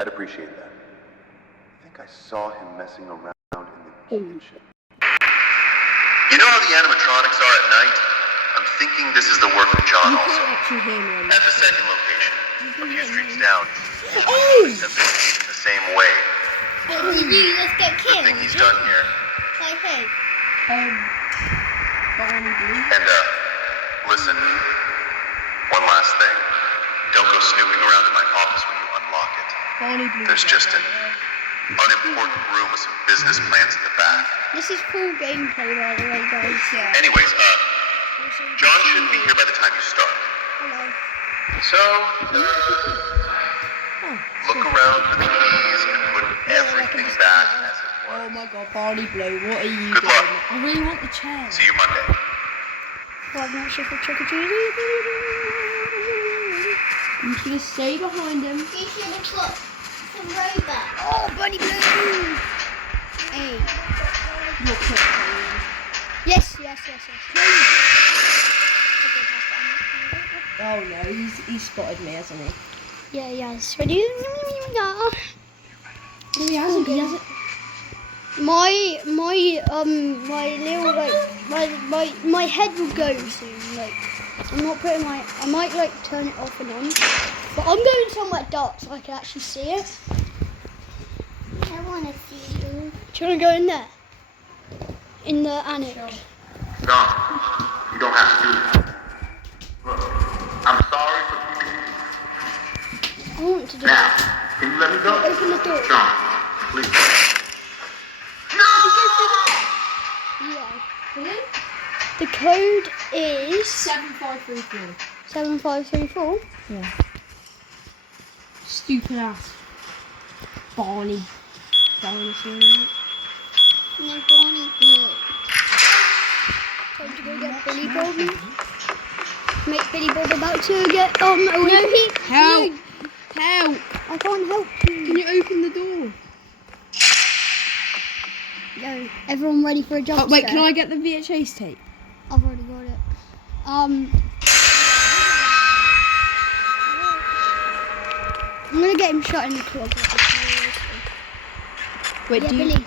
I'd appreciate that. I think I saw him messing around in the kitchen. You know how the animatronics are at night? I'm thinking this is the work of John You also. can't actually hear me on At this. the second location, a few streets down, Oh! police have been behaving the same way. What do we do? Let's get Good killed. thing he's done here. Like, hey. Barney Blue. And, listen, one last thing. Don't go snooping around in my office when you unlock it. Barney Blue. There's just an unimportant room with some business plans in the back. This is full gameplay, by the way, guys. Yeah. Anyways, John shouldn't be here by the time you start. Hello. So, look around for the keys and put everything back as it was. Oh my god, Barney Blue, what are you Good doing? luck. I really want the chair. See you Monday. Well, I'm not sure for trick or treating. I'm just gonna stay behind him. You should have put some robot. Oh, Bunny Blue! Hey. You're quick, Yes. oh no, he's spotted me, hasn't he? Yeah. Ready? No, he hasn't. He hasn't. My little my head will go soon. Like I'm not putting I might like turn it off and on, but I'm going somewhere dark so I can actually see it. I want to see you. Do you want to go in there? In the annex. John, you don't have to do that. Look, I'm sorry for keeping you. I want to do Now, it. can you let me go? Open the door. John, please. Yeah. The code is 7534. 7534. Yeah. Stupid ass. Barney. Barney, right? No, Barney Blue. Time to go get Billy Bob. Make Billy Bob about to get away. No, Help! Help! I can't help you. Can you open the door? Yo, everyone ready for a jump Oh, wait, scare? can I get the VHS tape? I've already got it. I'm gonna get him shot in the club. Wait, Yeah, do you... Billy.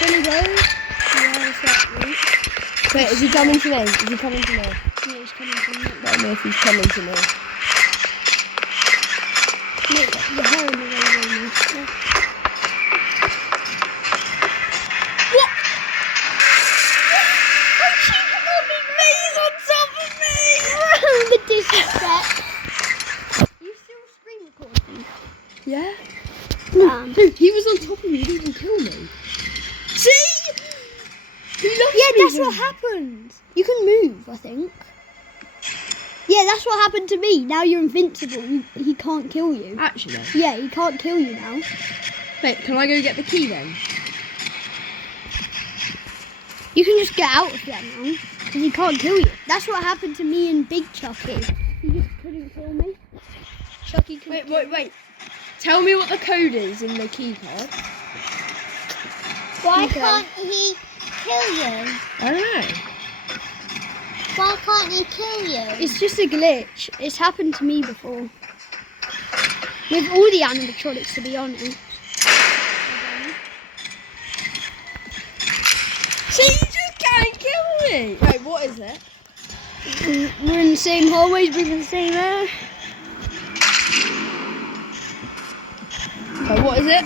Billy goes. Yeah, it's that route. Wait, is he coming to me? Is he coming to me? Yeah, he's coming from me. Let me know if he's coming to me. Mate, your hair in the way, mate. Yeah. What? Oh, she got me maze on top of me! The disrespect. You still screen recording? Yeah? Dude, He was on top of me, he didn't even kill me. See? He loves yeah, me that's then. what happens. You can move, I think. Yeah, that's what happened to me. Now you're invincible. He can't kill you. Actually. Yeah, he can't kill you now. Wait, can I go get the key then? You can just get out of that now. Because he can't kill you. That's what happened to me and Big Chucky. He just couldn't kill me. Chucky couldn't kill me. Wait. Tell me what the code is in the key card. Why can't he kill you? I don't know. Why can't he kill you? It's just a glitch. It's happened to me before. With all the animatronics, to be honest. See, you just can't kill me. Wait, what is it? We're in the same hallways, breathing the same air. So what is it?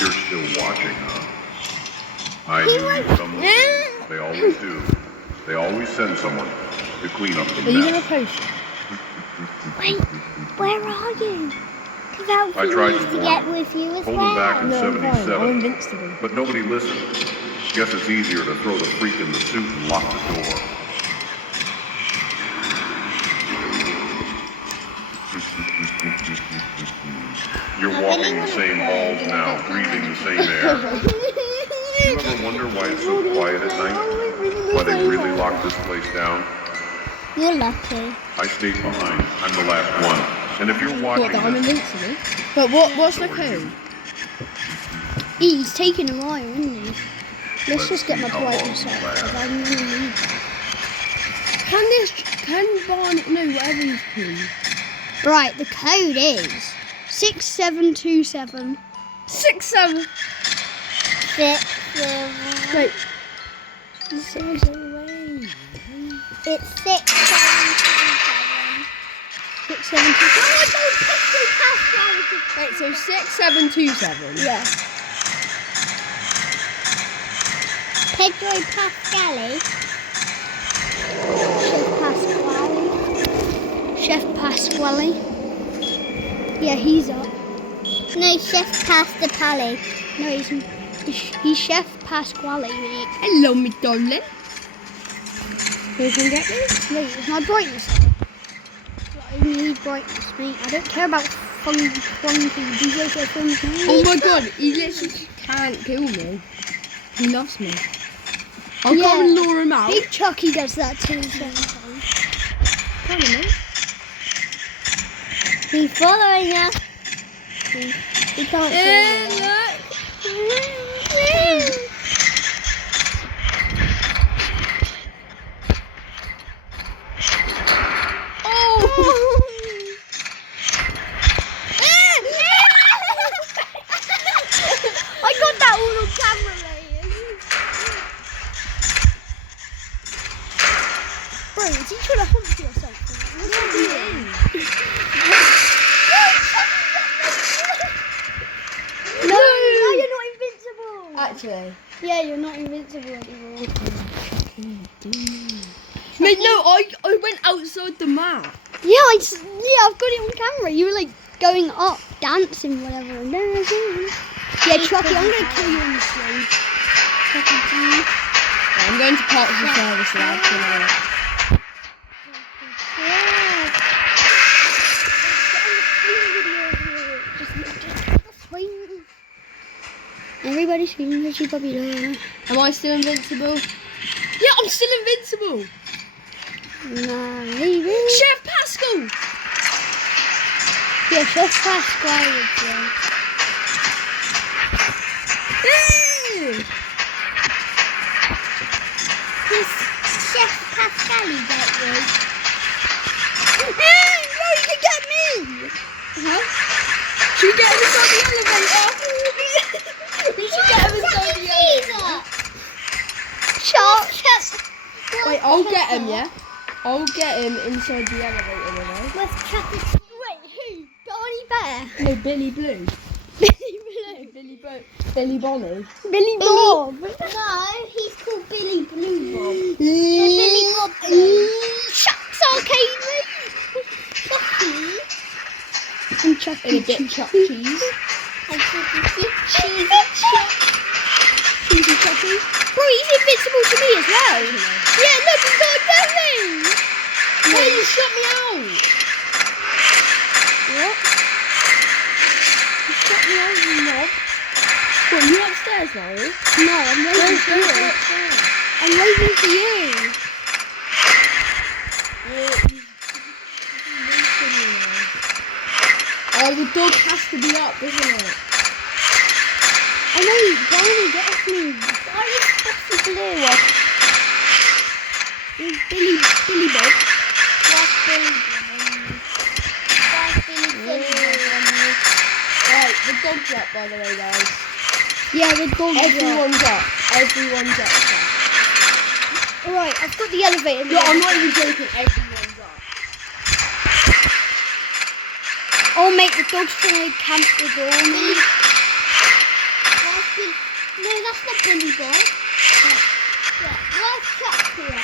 You're still watching, huh? I knew someone. They always do. They always send someone to clean up the Are you going mess. to post it? Wait, where are you? Because I I tried was to get warn with you as Hold him back well. in No, I'm fine. I'm 77, invincible. but nobody listened. Guess it's easier to throw the freak in the suit and lock the door. You're walking the same halls now, breathing the same air. You ever wonder why it's so quiet at night? Why they really locked this place down? You're lucky. I stayed behind. I'm the last one. And if you're watching What, that I'm this, invincible? But what's the code? He's taking a while, isn't he? Let's just get my see how long brightness you up. last. 'Cause I really need that. Can Barney, no, whatever he's called. Right, the code is 6727. 6, 7. 6, 7. Wait. It's 6, 7, 7. 6727. Wait, so 6727. Yeah. Pedro Pascali. Chef Pasquale. Yeah, he's up. No, Chef Pastapali. No, he's Chef Pasquale, mate. Hello, me darling. Who can get this? Wait, is my brightness up? I need brightness, mate. I don't care about funky DJs or films, mate. Oh my god, he literally can't kill me. He loves me. I'll Yeah. go and lure him out. Big Chucky does that too sometimes. Come on, mate. He's following us. He can't see Look. I got that all on camera, mate. Bro, is he trying to hunt you or something? What's he doing? No, now you're not invincible. Actually. Yeah, you're not invincible anymore. Mate, no, I went outside the map. Yeah, I've got it on camera. You were like going up, dancing, whatever. And then yeah, Chucky, I'm gonna kill you in the sleep. Chucky, please. I'm going to park the service lab tonight. Everybody's screaming that she's popular. Am I still invincible? Yeah, I'm still invincible. Nah, maybe. Chef Pascal! Yeah, Chef Pascal would play. Does Chef Pascali get you? Hey, no, you can get me! Huh? Should we get him inside the elevator? We should get him inside the elevator. Shark. Wait, I'll get him, yeah? I'll get him inside the elevator, you know? What's Chucky? Wait, who? Barney Bear? No, Billy Blue. Billy Blue. Billy Bonnie. Billy Bob. No, he's called Billy Blue Bob. Billy Bob. Chuck's Arcade, mate. Chucky. And Chucky. And a bit Chuck cheese. And Chucky. Cheesy Cheesy Chucky. Bro, he's invincible to me as well. Yeah, look, he's got a belly. Why you shut me out? What? You shut me out, you knob. What, you upstairs now? No, I'm waiting for you. I'm waiting for you. Oh, the dog has to be up, doesn't it? I know, Barney, get off me. Why is Chucky blue? Billy Bob. What's Billy Bob? What's Billy Bob? Right, the dog's up, by the way, guys. Yeah, the dog's Everyone's up. Everyone's up. Alright, I've got the elevator. No, I'm not even joking. Everyone's up. Oh, mate, the dog's trying to camp the door. Billy. No, that's not Billy Bob. Yeah. Where's Chucky at?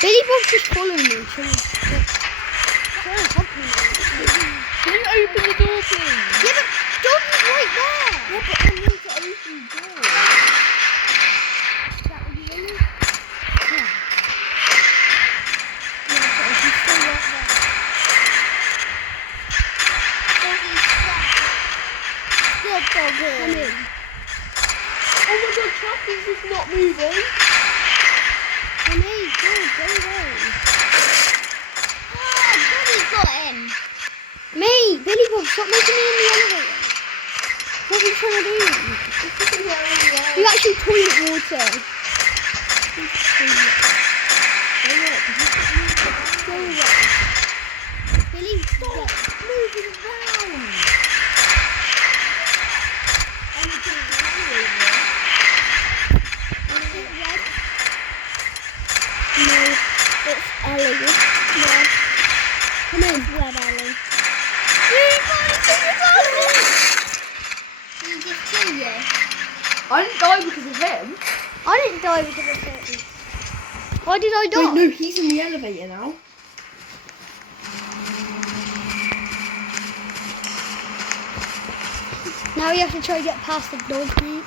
Billy Bob's just following me. Trying to help me. Can you open the door, please? Yeah, but dog is right there. Yeah, but I need to open the door. That would be really? Yeah. Yeah, but I can stay right there. Doggy's stuck. Good doggy. Come in. Oh my god, Chucky's just not moving. Come in, go away. Oh, Billy got him. Mate, Billy Bob, stop making me in the elevator. What are you trying to do? You actually toilet water. Go away. Billy, stop. moving around. No, it's Ellie. Red. Come in, Red Ellie. You just kill you. I didn't die because of him. I didn't die because of it. Why did I die? Wait, no, he's in the elevator now. Now we have to try to get past the dog meat.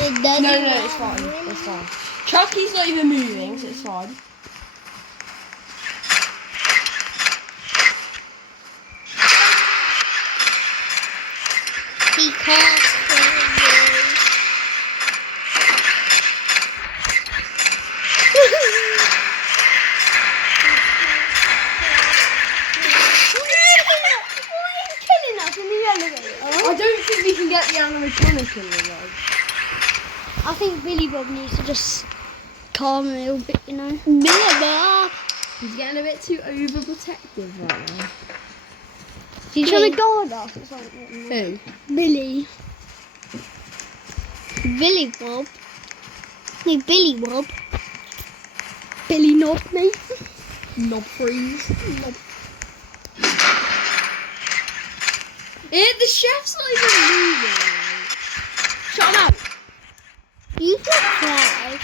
It doesn't No, it's fine. It's fine. Chucky's not even moving, so it's fine. He can't kill you. Killing us in the elevator. I don't think we can get the animatronic in the road. I think Billy Bob needs to just calm a little bit, you know. He's getting a bit too overprotective right now. He's trying to guard us or something. Who? Billy. Billy Bob. No, Billy Bob. Billy Knob, mate. Knob freeze. The chef's not even moving. Shut him out. You can try.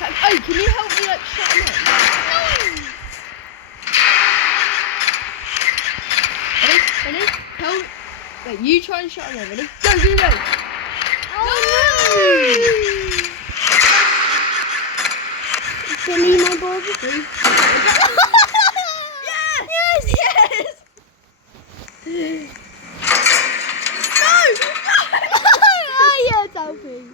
Oh, can you help me like shut him out? Ready? Help. Wait, you try and shut him out. Ready? Go. Oh no! Billy, my Bob. Yes! Oh yeah, it's helping.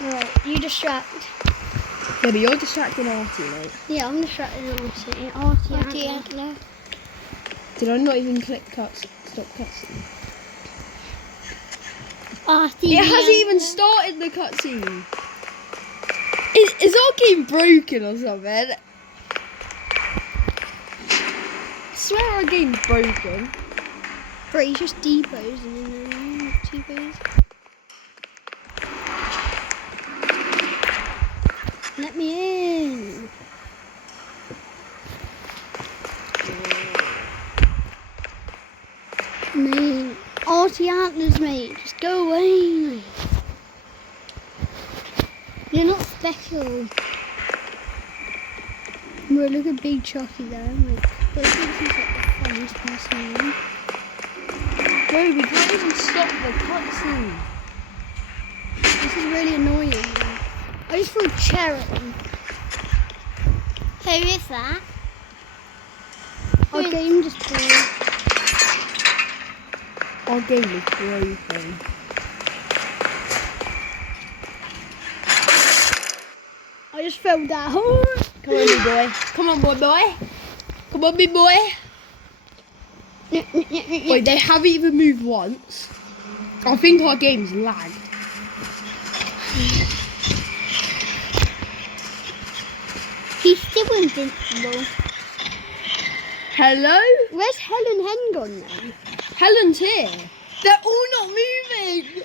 Alright, you distract. Yeah, but you're distracting Artie, mate. Yeah, I'm distracting Artie. Artie Antler. Did I not even click stop cutscene? Artie. It hasn't even started the cutscene. Is our game broken or something? I swear our game's broken. Bro, he's just deposing in there. T-pose. Let me in. Mate, Artie Antlers, mate. Just go away. You're not special. Bro, look at Big Chucky there. Like, bro, I think he's like the funniest person in there. Bro, we can't even stop the cutscene. This is really annoying. Man. I just threw a chair at them. Who is that? Our game just broke. Our game is broken. I just fell down. Come on, big boy. Come on, boy. Come on, big boy. Wait, they haven't even moved once. I think our game's lagged. He's still invincible. Hello? Where's Helen Hen gone now? Helen's here. They're all not moving.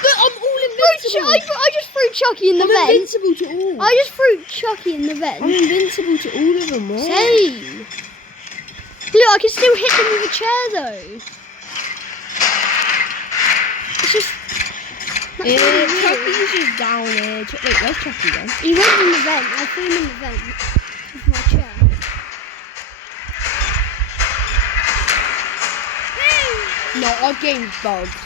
But I'm all invincible. I just threw Chucky in the I'm vent. invincible to all. I just threw Chucky in the vent. I'm invincible to all of them. What? Same. Look, I can still hit them with a chair though. It's just... Chucky's just down here. Wait, where's Chucky then? He went in the vent. I threw him in the vent with my chair. No, our game's bugged.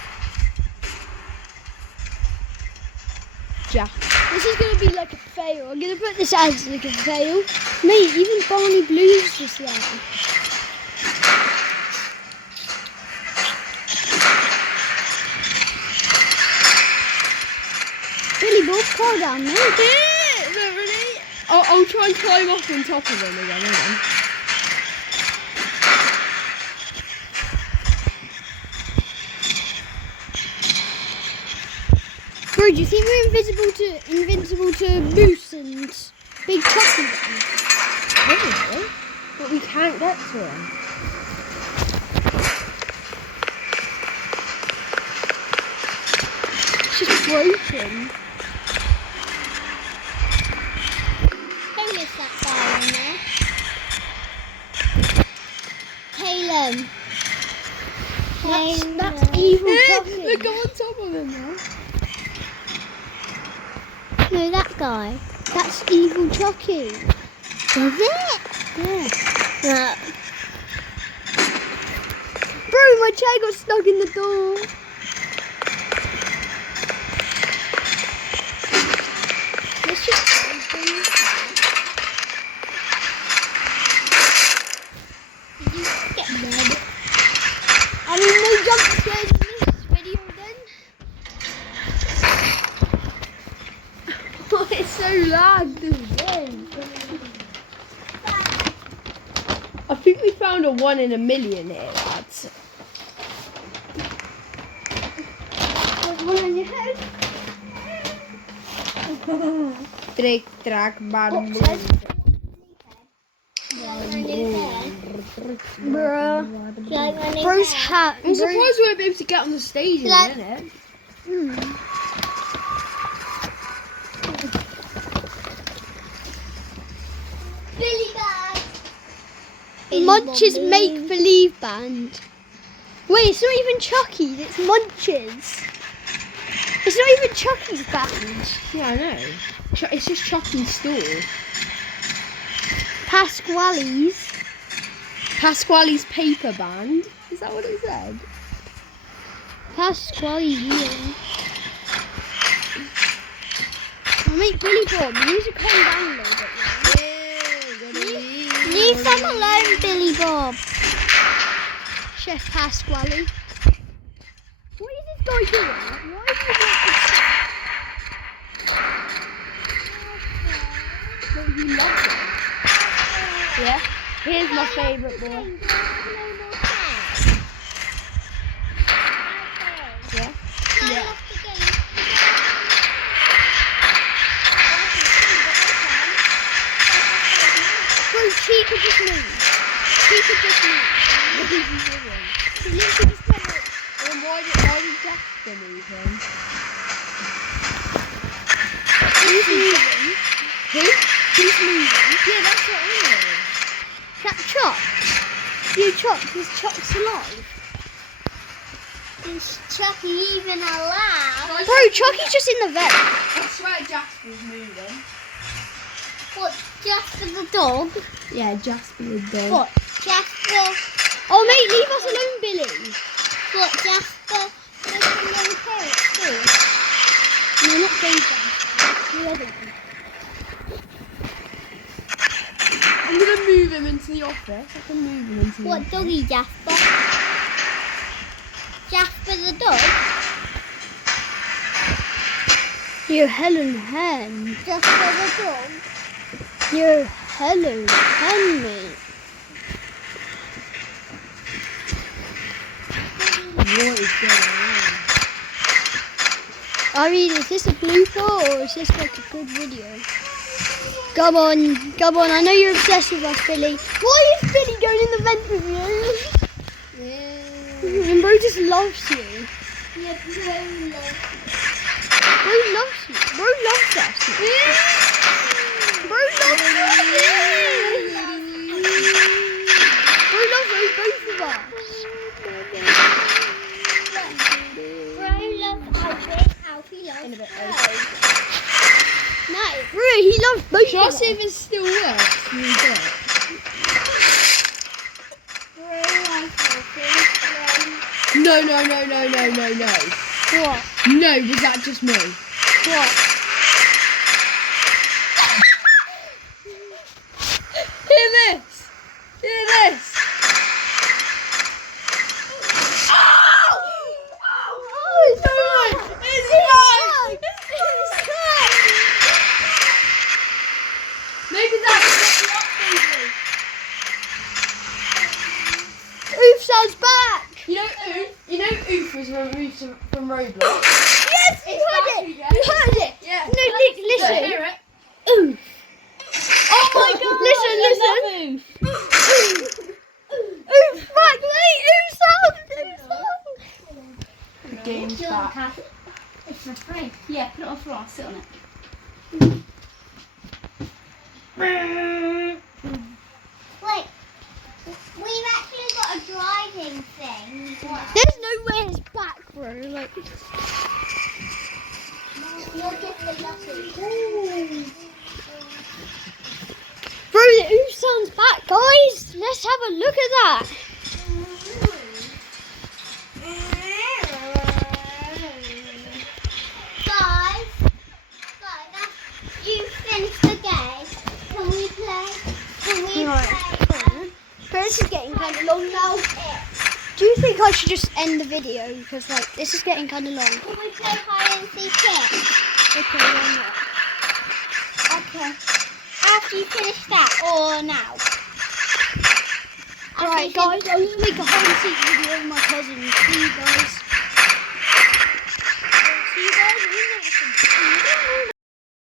Jack. This is going to be like a fail. I'm going to put this as like a fail. Mate, even Barney Blue's just there. Billy Bob, calm down, mate. No, really? I'll try and climb up on top of him again. Hold on. Bro, do you think we're invincible to Moose and big chucke button. Probably. But we can't get to him. It's just broken. Who is that guy in there? Caleb. That's evil chucke. Look, I'm on top of him now. No, that guy. That's evil chucke. Is it? Yeah. Bro, my chair got stuck in the door. Let's just Did you get dead? I mean, no jump scares in this video then. Oh, it's so lagged this game. I think we found a 1 in a million here, lads. There's one on your head. Trick, track, bam, boom. Bruh. Like Bro's hat. I'm surprised we won't be able to get on the stage in a Like- minute. Billy Bag. Munch's Make Believe Band. Wait, it's not even Chucky's, it's Munch's. It's not even Chucky's band. Yeah, I know. It's just Chucky's store. Pasquale's paper band. Is that what it said? Pasquale here. I'll make Billy Bob. Use a coin download it. Leave them alone, Billy Bob. Chef Pasquale. What is this guy doing? Why is he like this? But he loves it. Yeah. Here's my favourite boy. Yeah. Yeah. Bro, she could just move. She could just move. What is he doing? She literally just went like, Then why did Jasper move him? who's moving? Who? Who's moving? Yeah, that's what I mean. That Chucks. You Chucks, is Chucks alive? Is Chucky even alive? Bro, Chucky's just in the vent. I swear Jasper's moving. What, Jasper the dog? Yeah, Jasper the dog. What, Jasper? Oh mate, leave us alone, Billy. What, Jasper? The little parrot too? No, not Jasper. The other one. I'm gonna move him into the office. I can move him into the What office. doggy, Jasper? Jasper the dog? You're Helen Hen. Jasper the dog? You're Helen Hen, mate. What is going on? I mean, is this a blooper or is this like a good video? Come on, come on. I know you're obsessed with us, Billy. Why is Billy going in the vent with you? And bro just loves you. Yeah, Bro loves you. Bro loves us. Bro loves us. Bro loves both of us. Bro loves Alfie loves In a bit. No, bro, he loves both Shall of I us. see if it still works? Bro loves Alfie. No. What? No, was that just me? What? Hear this! Hear this! Maybe that's what the update is. Oof sounds back. You know Oof was removed from Roblox. Yes, you heard it. again. You heard it. Yeah. No, listen. Hear it. Oof. Yeah, put it on the floor. Sit on it. Wait, we've actually got a driving thing. There's no way it's back, bro. Like, You're just a lucky. bro, the Usan's back, guys. Let's have a look at that. Guys, you finished the game. Can we play? Can we Right. play? But this is getting kind of long now. Do you think I should just end the video? Because, like, this is getting kind of long. Can we play hide and seek it? Okay, why not? Okay. After you finish that, or now? Right, guys, I'm going to make a hide and seek video with my cousin. See you guys. See you guys in the next one.